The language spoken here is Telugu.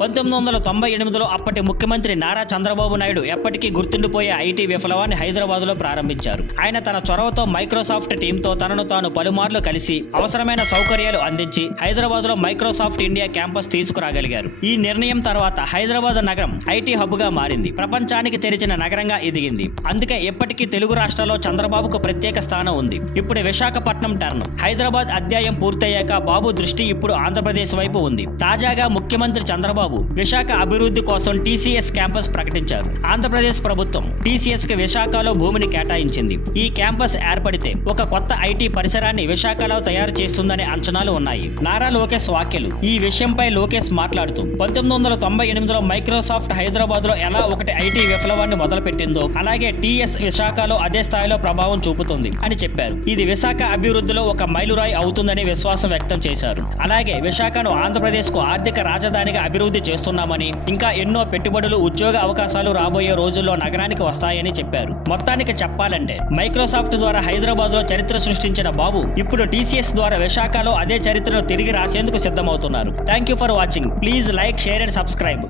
1998లో అప్పటి ముఖ్యమంత్రి నారా చంద్రబాబు నాయుడు ఎప్పటికీ గుర్తుండిపోయే ఐటీ విప్లవాన్ని హైదరాబాద్లో ప్రారంభించారు. ఆయన తన చొరవతో మైక్రోసాఫ్ట్ టీంతో తనను తాను పలుమార్లు కలిసి అవసరమైన సౌకర్యాలు అందించి హైదరాబాద్లో మైక్రోసాఫ్ట్ ఇండియా క్యాంపస్ తీసుకురాగలిగారు. ఈ నిర్ణయం తర్వాత హైదరాబాద్ నగరం ఐటీ హబ్గా మారింది. ప్రపంచానికి తెరిచిన నగరంగా ఎదిగింది. అందుకే ఎప్పటికీ తెలుగు రాష్ట్రాల్లో చంద్రబాబుకు ప్రత్యేక స్థానం ఉంది. ఇప్పుడు విశాఖపట్నం టర్న్. హైదరాబాద్ అధ్యాయం పూర్తయ్యాక బాబు దృష్టి ఇప్పుడు ఆంధ్రప్రదేశ్ వైపు ఉంది. తాజాగా ముఖ్యమంత్రి చంద్రబాబు విశాఖ అభివృద్ధి కోసం టీసీఎస్ క్యాంపస్ ప్రకటించారు. ఆంధ్రప్రదేశ్ ప్రభుత్వం టీసీఎస్ కి విశాఖలో భూమిని కేటాయించింది. ఈ క్యాంపస్ ఏర్పడితే ఒక కొత్త ఐటీ పరిసరాన్ని విశాఖలో తయారు చేస్తుందనే అంచనాలు ఉన్నాయి. నారా లోకేష్ వ్యాఖ్యలు. ఈ విషయంపై లోకేష్ మాట్లాడుతూ 1998లో మైక్రోసాఫ్ట్ హైదరాబాద్ లో ఎలా ఒకటి ఐటీ విప్లవాన్ని మొదలుపెట్టిందో అలాగే టీఎస్ విశాఖలో అదే స్థాయిలో ప్రభావం చూపుతుంది అని చెప్పారు. ఇది విశాఖ అభివృద్ధిలో ఒక మైలురాయి అవుతుందని విశ్వాసం వ్యక్తం చేశారు. అలాగే విశాఖను ఆంధ్రప్రదేశ్ కు ఆర్థిక రాజధానిగా అభివృద్ధి చేస్తున్నామని, ఇంకా ఎన్నో పెట్టుబడులు, ఉద్యోగ అవకాశాలు రాబోయే రోజుల్లో నగరానికి వస్తాయని చెప్పారు. మొత్తానికి చెప్పాలంటే మైక్రోసాఫ్ట్ ద్వారా హైదరాబాద్ లో చరిత్ర సృష్టించిన బాబు ఇప్పుడు టీసీఎస్ ద్వారా విశాఖలో అదే చరిత్రను తిరిగి రాసేందుకు సిద్ధమవుతున్నారు. Thank you for watching. Please like, share and subscribe.